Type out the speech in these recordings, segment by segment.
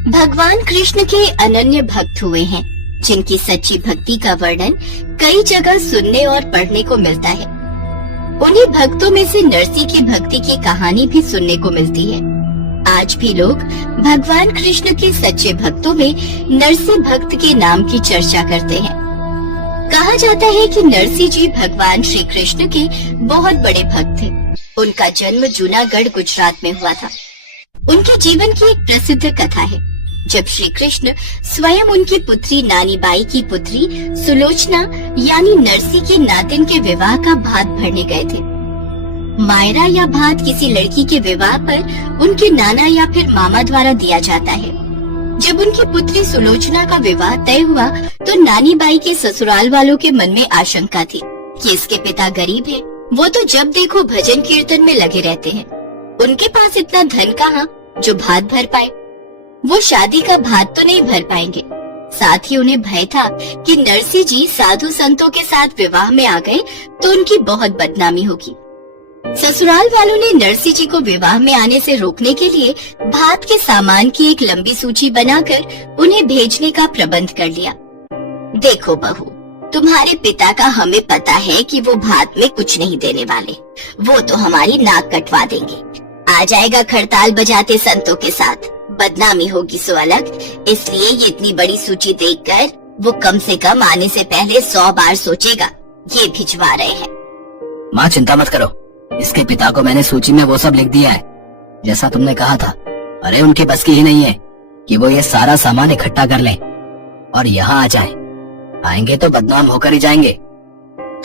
भगवान कृष्ण के अनन्य भक्त हुए हैं, जिनकी सच्ची भक्ति का वर्णन कई जगह सुनने और पढ़ने को मिलता है। उन्हीं भक्तों में से नरसी की भक्ति की कहानी भी सुनने को मिलती है। आज भी लोग भगवान कृष्ण के सच्चे भक्तों में नरसी भक्त के नाम की चर्चा करते हैं। कहा जाता है कि नरसी जी भगवान श्री कृष्ण के बहुत बड़े भक्त थे। उनका जन्म जूनागढ़ गुजरात में हुआ था। उनके जीवन की एक प्रसिद्ध कथा है, जब श्री कृष्ण स्वयं उनकी पुत्री नानी बाई की पुत्री सुलोचना यानी नरसी के नातिन के विवाह का भात भरने गए थे। मायरा या भात किसी लड़की के विवाह पर उनके नाना या फिर मामा द्वारा दिया जाता है। जब उनकी पुत्री सुलोचना का विवाह तय हुआ तो नानी बाई के ससुराल वालों के मन में आशंका थी कि इसके पिता गरीब हैं। वो तो जब देखो भजन कीर्तन में लगे रहते हैं। उनके पास इतना धन कहाँ जो भात भर पाए। वो शादी का भात तो नहीं भर पाएंगे। साथ ही उन्हें भय था कि नरसी जी साधु संतों के साथ विवाह में आ गए तो उनकी बहुत बदनामी होगी। ससुराल वालों ने नरसी जी को विवाह में आने से रोकने के लिए भात के सामान की एक लंबी सूची बनाकर उन्हें भेजने का प्रबंध कर लिया। देखो बहू, तुम्हारे पिता का हमें पता है कि वो भात में कुछ नहीं देने वाले। वो तो हमारी नाक कटवा देंगे। आ जाएगा खड़ताल बजाते संतों के साथ, बदनामी होगी सो अलग। इसलिए ये इतनी बड़ी सूची देखकर वो कम से कम आने से पहले 100 बार सोचेगा। ये भिजवा रहे हैं। माँ चिंता मत करो, इसके पिता को मैंने सूची में वो सब लिख दिया है जैसा तुमने कहा था। अरे उनकी बस की ही नहीं है कि वो ये सारा सामान इकट्ठा कर लें और यहाँ आ जाएं। आएंगे तो बदनाम होकर ही जाएंगे।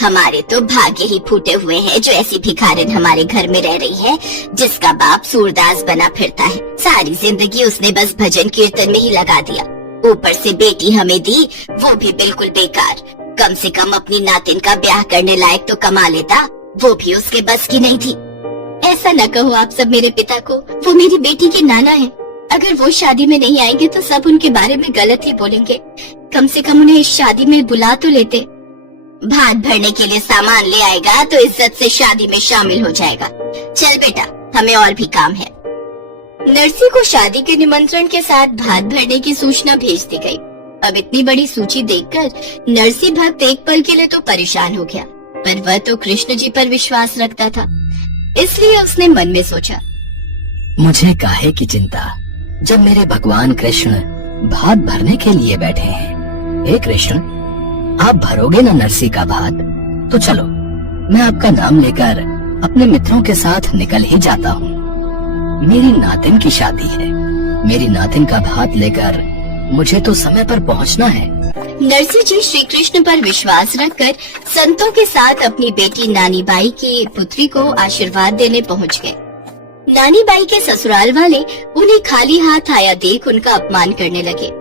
हमारे तो भाग्य ही फूटे हुए हैं जो ऐसी भिखारिन हमारे घर में रह रही है, जिसका बाप सूरदास बना फिरता है। सारी जिंदगी उसने बस भजन कीर्तन में ही लगा दिया। ऊपर से बेटी हमें दी, वो भी बिल्कुल बेकार। कम से कम अपनी नातिन का ब्याह करने लायक तो कमा लेता, वो भी उसके बस की नहीं थी। ऐसा न कहो आप सब मेरे पिता को, वो मेरी बेटी के नाना है। अगर वो शादी में नहीं आएंगे तो सब उनके बारे में गलत ही बोलेंगे। कम से कम उन्हें इस शादी में बुला तो लेते। भात भरने के लिए सामान ले आएगा तो इज्जत से शादी में शामिल हो जाएगा। चल बेटा, हमें और भी काम है। नरसी को शादी के निमंत्रण के साथ भात भरने की सूचना भेज दी गई। अब इतनी बड़ी सूची देखकर नरसी भक्त एक पल के लिए तो परेशान हो गया, पर वह तो कृष्ण जी पर विश्वास रखता था। इसलिए उसने मन में सोचा, मुझे काहे की चिंता, जब मेरे भगवान कृष्ण भात भरने के लिए बैठे हैं। हे कृष्ण, आप भरोगे ना नरसी का भात? तो चलो, मैं आपका नाम लेकर अपने मित्रों के साथ निकल ही जाता हूँ। मेरी नातिन की शादी है। मेरी नातिन का भात लेकर मुझे तो समय पर पहुँचना है। नरसी जी श्री कृष्ण पर विश्वास रखकर संतों के साथ अपनी बेटी नानी बाई की पुत्री को आशीर्वाद देने पहुँच गए। नानी बाई के ससुराल वाले उन्हें खाली हाथ आया देख उनका अपमान करने लगे।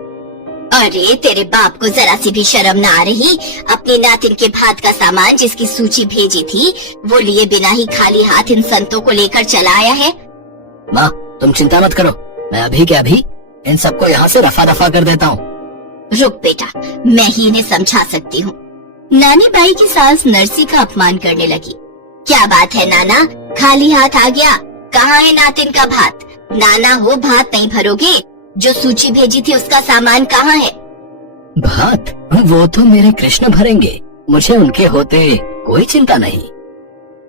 अरे तेरे बाप को जरा सी भी शर्म न आ रही? अपनी नातिन के भात का सामान जिसकी सूची भेजी थी वो लिए बिना ही खाली हाथ इन संतों को लेकर चला आया है। माँ तुम चिंता मत करो, मैं अभी के अभी इन सबको यहाँ से रफा दफा कर देता हूँ। रुक बेटा, मैं ही इन्हें समझा सकती हूँ। नानी बाई की सास नरसी का अपमान करने लगी। क्या बात है नाना, खाली हाथ आ गया? कहाँ है नातिन का भात? नाना हो, भात नहीं भरोगे? जो सूची भेजी थी उसका सामान कहाँ है? भात वो तो मेरे कृष्ण भरेंगे, मुझे उनके होते कोई चिंता नहीं।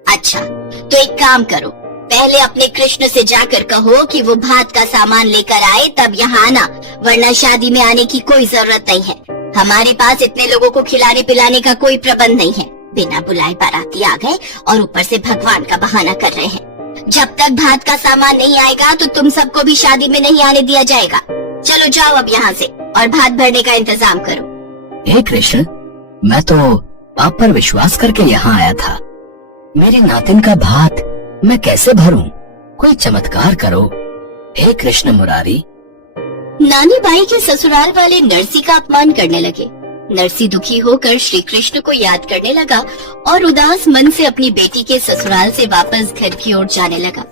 अच्छा, तो एक काम करो, पहले अपने कृष्ण से जाकर कहो कि वो भात का सामान लेकर आए, तब यहाँ आना, वरना शादी में आने की कोई जरूरत नहीं है। हमारे पास इतने लोगों को खिलाने पिलाने का कोई प्रबंध नहीं है। बिना बुलाए बाराती आ गए और ऊपर से भगवान का बहाना कर रहे हैं। जब तक भात का सामान नहीं आएगा तो तुम सबको भी शादी में नहीं आने दिया जाएगा। चलो जाओ अब यहाँ से और भात भरने का इंतजाम करो। हे कृष्ण, मैं तो आप पर विश्वास करके यहाँ आया था। मेरी नातिन का भात मैं कैसे भरूं? कोई चमत्कार करो हे कृष्ण मुरारी। नानी बाई के ससुराल वाले नरसी का अपमान करने लगे। नरसी दुखी होकर श्री कृष्ण को याद करने लगा और उदास मन से अपनी बेटी के ससुराल से वापस घर की ओर जाने लगा।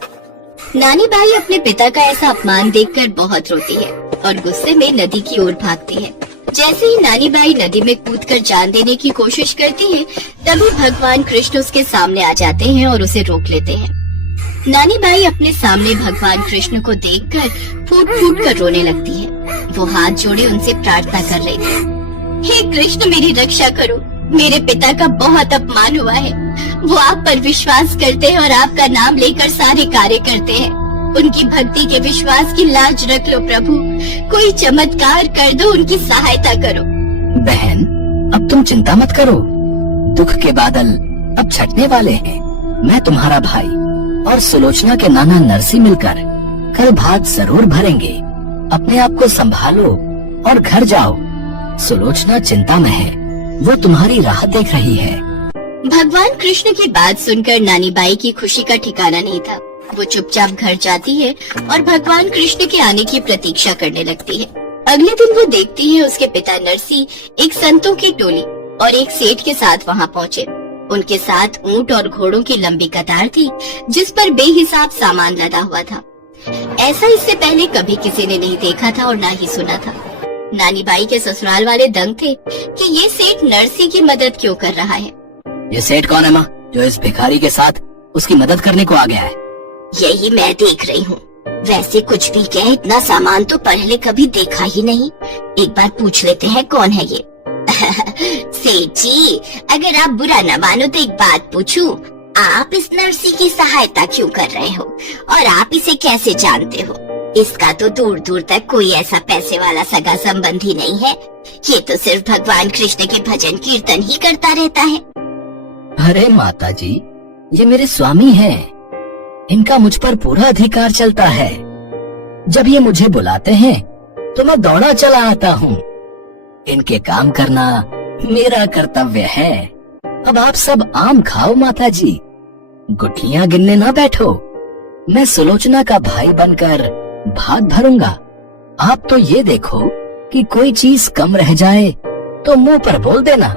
नानी बाई अपने पिता का ऐसा अपमान देखकर बहुत रोती है और गुस्से में नदी की ओर भागती है। जैसे ही नानी बाई नदी में कूदकर जान देने की कोशिश करती है, तभी भगवान कृष्ण उसके सामने आ जाते हैं और उसे रोक लेते हैं। नानी बाई अपने सामने भगवान कृष्ण को देखकर फूट फूट कर रोने लगती है। वो हाथ जोड़े उनसे प्रार्थना कर रही थी। हे कृष्ण, मेरी रक्षा करो, मेरे पिता का बहुत अपमान हुआ है। वो आप पर विश्वास करते हैं और आपका नाम लेकर सारे कार्य करते हैं। उनकी भक्ति के विश्वास की लाज रख लो प्रभु, कोई चमत्कार कर दो, उनकी सहायता करो। बहन, अब तुम चिंता मत करो, दुख के बादल अब छटने वाले हैं। मैं तुम्हारा भाई और सुलोचना के नाना नरसी मिलकर कल भात जरूर भरेंगे। अपने आप को संभालो और घर जाओ। सुलोचना चिंता में है, वो तुम्हारी राह देख रही है। भगवान कृष्ण की बात सुनकर नानी बाई की खुशी का ठिकाना नहीं था। वो चुपचाप घर जाती है और भगवान कृष्ण के आने की प्रतीक्षा करने लगती है। अगले दिन वो देखती है उसके पिता नरसी एक संतों की टोली और एक सेठ के साथ वहाँ पहुँचे। उनके साथ ऊंट और घोड़ों की लंबी कतार थी, जिस पर बेहिसाब सामान लदा हुआ था। ऐसा इससे पहले कभी किसी ने नहीं देखा था और ना ही सुना था। नानी बाई के ससुराल वाले दंग थे कि ये सेठ नरसी की मदद क्यों कर रहा है। ये सेठ कौन है माँ, जो इस भिखारी के साथ उसकी मदद करने को आ गया है? यही मैं देख रही हूँ। वैसे कुछ भी कहे, इतना सामान तो पहले कभी देखा ही नहीं। एक बार पूछ लेते हैं कौन है ये। सेठ जी, अगर आप बुरा न मानो तो एक बात पूछूं, आप इस नरसी की सहायता क्यों कर रहे हो और आप इसे कैसे जानते हो? इसका तो दूर दूर तक कोई ऐसा पैसे वाला सगा संबंधी नहीं है। ये तो सिर्फ भगवान कृष्ण के भजन कीर्तन ही करता रहता है। अरे माता जी, ये मेरे स्वामी हैं। इनका मुझ पर पूरा अधिकार चलता है। जब ये मुझे बुलाते हैं तो मैं दौड़ा चला आता हूँ। इनके काम करना मेरा कर्तव्य है। अब आप सब आम खाओ माता जी, गुठलियाँ गिनने ना बैठो। मैं सुलोचना का भाई बनकर भात भरूंगा। आप तो ये देखो कि कोई चीज कम रह जाए तो मुंह पर बोल देना,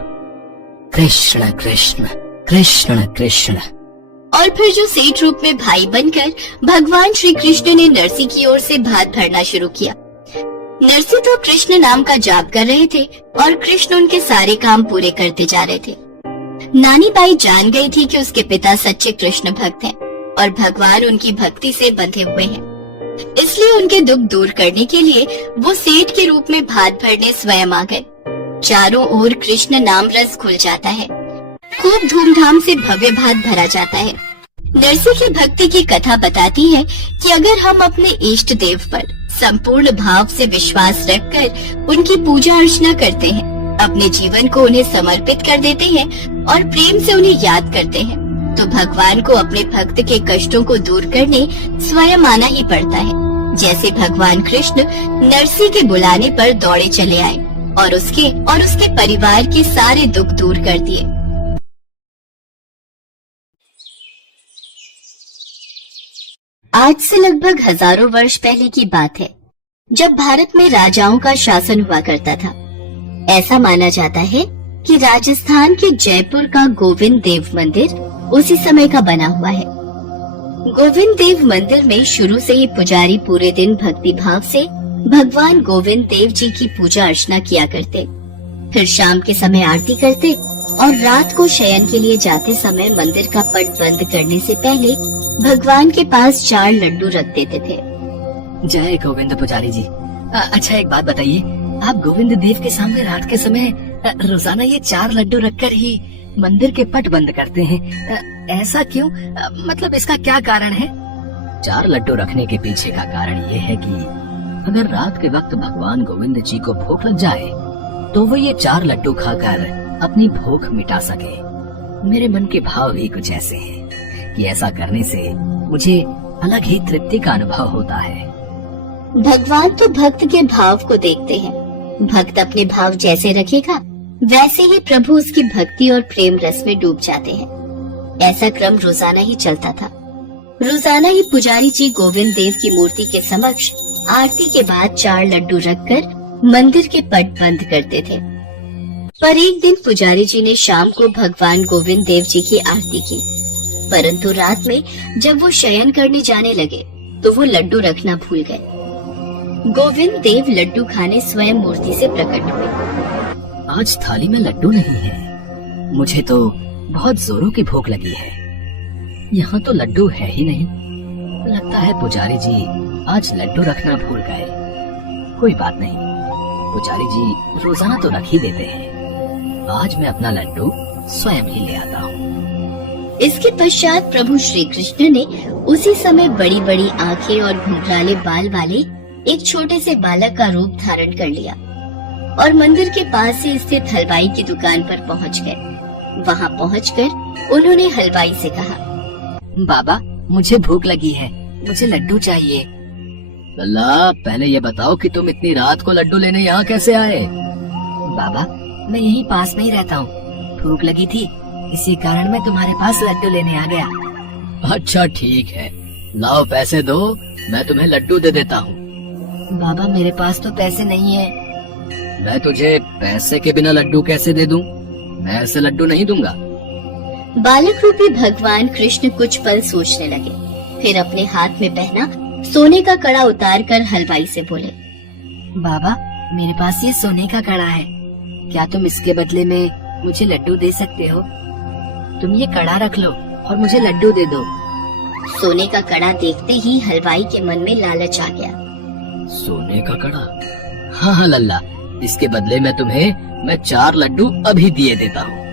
कृष्ण कृष्ण कृष्ण कृष्ण। और फिर जो सेठ रूप में भाई बनकर भगवान श्री कृष्ण ने नरसी की ओर से भात भरना शुरू किया। नरसी तो कृष्ण नाम का जाप कर रहे थे और कृष्ण उनके सारे काम पूरे करते जा रहे थे। नानी बाई जान गई थी कि उसके पिता सच्चे कृष्ण भक्त हैं और भगवान उनकी भक्ति से बंधे हुए हैं। इसलिए उनके दुख दूर करने के लिए वो सेठ के रूप में भात भरने स्वयं आ गए। चारों ओर कृष्ण नाम रस खुल जाता है। खूब धूमधाम से भव्य भात भरा जाता है। नरसी की भक्ति की कथा बताती है कि अगर हम अपने इष्ट देव पर संपूर्ण भाव से विश्वास रखकर उनकी पूजा अर्चना करते हैं, अपने जीवन को उन्हें समर्पित कर देते हैं और प्रेम से उन्हें याद करते हैं, तो भगवान को अपने भक्त के कष्टों को दूर करने स्वयं आना ही पड़ता है। जैसे भगवान कृष्ण नरसी के बुलाने पर दौड़े चले आए और उसके परिवार के सारे दुख दूर कर दिए। आज से लगभग हजारों वर्ष पहले की बात है, जब भारत में राजाओं का शासन हुआ करता था। ऐसा माना जाता है कि राजस्थान के जयपुर का गोविंद देव मंदिर उसी समय का बना हुआ है। गोविंद देव मंदिर में शुरू से ही पुजारी पूरे दिन भक्ति भाव से भगवान गोविंद देव जी की पूजा अर्चना किया करते, फिर शाम के समय आरती करते और रात को शयन के लिए जाते समय मंदिर का पट बंद करने से पहले भगवान के पास 4 लड्डू रख देते थे। जय गोविंद पुजारी जी। अच्छा एक बात बताइए, आप गोविंद देव के सामने रात के समय रोजाना ये 4 लड्डू रखकर ही मंदिर के पट बंद करते हैं, ऐसा क्यों? मतलब इसका क्या कारण है? 4 लड्डू रखने के पीछे का कारण ये है कि अगर रात के वक्त भगवान गोविंद जी को भूख लग जाए तो वो ये 4 लड्डू खाकर अपनी भूख मिटा सके। मेरे मन के भाव भी कुछ ऐसे हैं कि ऐसा करने से मुझे अलग ही तृप्ति का अनुभव होता है। भगवान तो भक्त के भाव को देखते हैं। भक्त अपने भाव जैसे रखेगा वैसे ही प्रभु उसकी भक्ति और प्रेम रस में डूब जाते हैं। ऐसा क्रम रोजाना ही चलता था। रोजाना ही पुजारी जी गोविंद देव की मूर्ति के समक्ष आरती के बाद 4 लड्डू रखकर मंदिर के पट बंद करते थे। पर एक दिन पुजारी जी ने शाम को भगवान गोविंद देव जी की आरती की, परंतु रात में जब वो शयन करने जाने लगे तो वो लड्डू रखना भूल गए। गोविंद देव लड्डू खाने स्वयं मूर्ति से प्रकट हुए। आज थाली में लड्डू नहीं है, मुझे तो बहुत जोरों की भूख लगी है। यहाँ तो लड्डू है ही नहीं। लगता है पुजारी जी आज लड्डू रखना भूल गए। कोई बात नहीं, पुजारी जी रोजाना तो रख ही देते हैं, आज मैं अपना लड्डू स्वयं ही ले आता हूँ। इसके पश्चात प्रभु श्री कृष्ण ने उसी समय बड़ी बड़ी आंखें और घुंघराले बाल वाले एक छोटे से बालक का रूप धारण कर लिया और मंदिर के पास से स्थित हलवाई की दुकान पर पहुंच गए। वहां पहुंचकर उन्होंने हलवाई से कहा, बाबा मुझे भूख लगी है, मुझे लड्डू चाहिए। लल्ला पहले ये बताओ कि तुम इतनी रात को लड्डू लेने यहाँ कैसे आए? बाबा मैं यहीं पास में ही रहता हूँ, भूख लगी थी इसी कारण मैं तुम्हारे पास लड्डू लेने आ गया। अच्छा ठीक है, लाओ पैसे दो, मैं तुम्हें लड्डू दे देता हूँ। बाबा मेरे पास तो पैसे नहीं है। मैं तुझे पैसे के बिना लड्डू कैसे दे दूँ? मैं ऐसे लड्डू नहीं दूंगा। बालक रूपी भगवान कृष्ण कुछ पल सोचने लगे, फिर अपने हाथ में पहना सोने का कड़ा उतार कर हलवाई से बोले, बाबा मेरे पास ये सोने का कड़ा है, क्या तुम इसके बदले में मुझे लड्डू दे सकते हो? तुम ये कड़ा रख लो और मुझे लड्डू दे दो। सोने का कड़ा देखते ही हलवाई के मन में लालच आ गया। सोने का कड़ा? हाँ हाँ लल्ला, इसके बदले में तुम्हें मैं 4 लड्डू अभी दिए देता हूँ।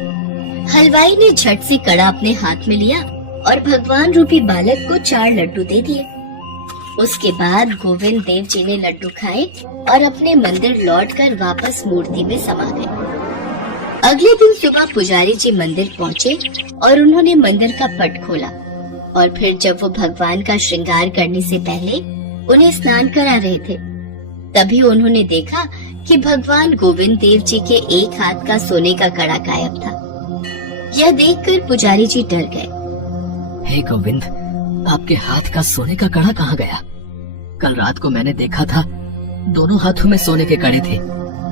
हलवाई ने झट से कड़ा अपने हाथ में लिया और भगवान रूपी बालक को 4 लड्डू दे दिए। उसके बाद गोविंद देव जी ने लड्डू खाए और अपने मंदिर लौटकर वापस मूर्ति में समा गए। अगले दिन सुबह पुजारी जी मंदिर पहुँचे और उन्होंने मंदिर का पट खोला और फिर जब वो भगवान का श्रृंगार करने से पहले उन्हें स्नान करा रहे थे, तभी उन्होंने देखा कि भगवान गोविंद देव जी के एक हाथ का सोने का कड़ा गायब था। यह देखकर पुजारी जी डर गए। हे गोविंद, आपके हाथ का सोने का कड़ा कहाँ गया? कल रात को मैंने देखा था दोनों हाथों में सोने के कड़े थे।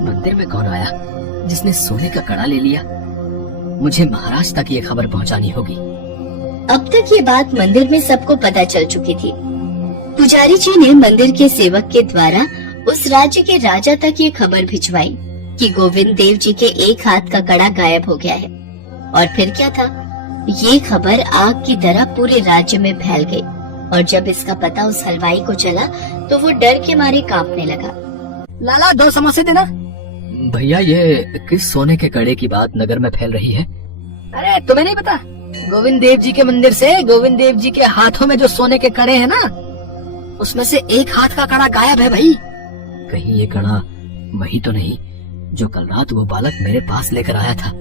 मंदिर में कौन आया जिसने सोने का कड़ा ले लिया? मुझे महाराज तक ये खबर पहुंचानी होगी। अब तक ये बात मंदिर में सबको पता चल चुकी थी। पुजारी जी ने मंदिर के सेवक के द्वारा उस राज्य के राजा तक ये खबर भिजवाई कि गोविंद देव जी के एक हाथ का कड़ा गायब हो गया है। और फिर क्या था, ये खबर आग की तरह पूरे राज्य में फैल गई और जब इसका पता उस हलवाई को चला तो वो डर के मारे कांपने लगा। लाला 2 समोसे देना। भैया ये किस सोने के कड़े की बात नगर में फैल रही है? अरे तुम्हें नहीं पता, गोविंद देव जी के मंदिर से गोविंद देव जी के हाथों में जो सोने के कड़े हैं ना, उसमें से एक हाथ का कड़ा गायब है भाई। कहीं ये कड़ा वही तो नहीं जो कल रात वो बालक मेरे पास लेकर आया था?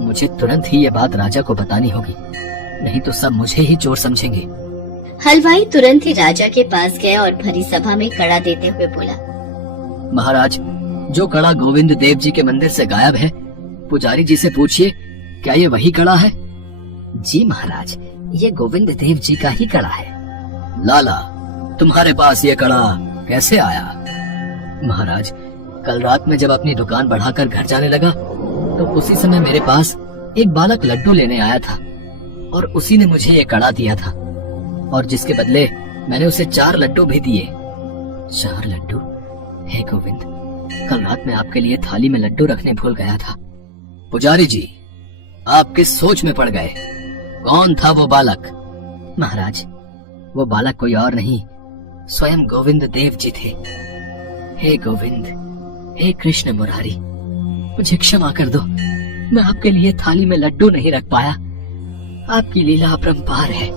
मुझे तुरंत ही ये बात राजा को बतानी होगी, नहीं तो सब मुझे ही चोर समझेंगे। हलवाई तुरंत ही राजा के पास गया और भरी सभा में कड़ा देते हुए बोला, महाराज जो कड़ा गोविंद देव जी के मंदिर से गायब है, पुजारी जी से पूछिए क्या ये वही कड़ा है? जी महाराज, ये गोविंद देव जी का ही कड़ा है। लाला तुम्हारे पास ये कड़ा कैसे आया? महाराज कल रात में जब अपनी दुकान बढ़ाकर घर जाने लगा तो उसी समय मेरे पास एक बालक लड्डू लेने आया था और उसी ने मुझे ये कड़ा दिया था और जिसके बदले मैंने उसे 4 लड्डू भी दिए। 4 लड्डू? हे गोविंद, कल रात में आपके लिए थाली में लड्डू रखने भूल गया था। पुजारी जी आप किस सोच में पड़ गए? कौन था वो बालक? महाराज वो बालक कोई और नहीं, स्वयं गोविंद देव जी थे। हे गोविंद, हे कृष्ण मुरारी, मुझे क्षमा कर दो, मैं आपके लिए थाली में लड्डू नहीं रख पाया। आपकी लीला अपरंपार है,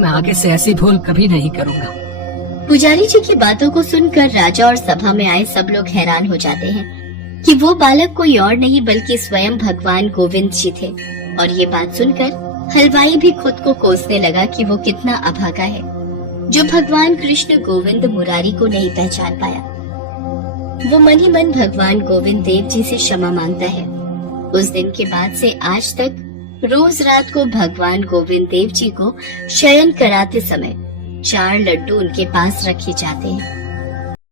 मैं आगे से ऐसी भूल कभी नहीं करूंगा। पुजारी जी की बातों को सुनकर राजा और सभा में आए सब लोग हैरान हो जाते हैं कि वो बालक कोई और नहीं बल्कि स्वयं भगवान गोविंद जी थे। और ये बात सुनकर हलवाई भी खुद को कोसने लगा कि वो कितना अभागा है जो भगवान कृष्ण गोविंद मुरारी को नहीं पहचान पाया। वो मन ही मन भगवान गोविंद देव जी से क्षमा मांगता है। उस दिन के बाद से आज तक रोज रात को भगवान गोविंद देव जी को शयन कराते समय 4 लड्डू उनके पास रखे जाते हैं।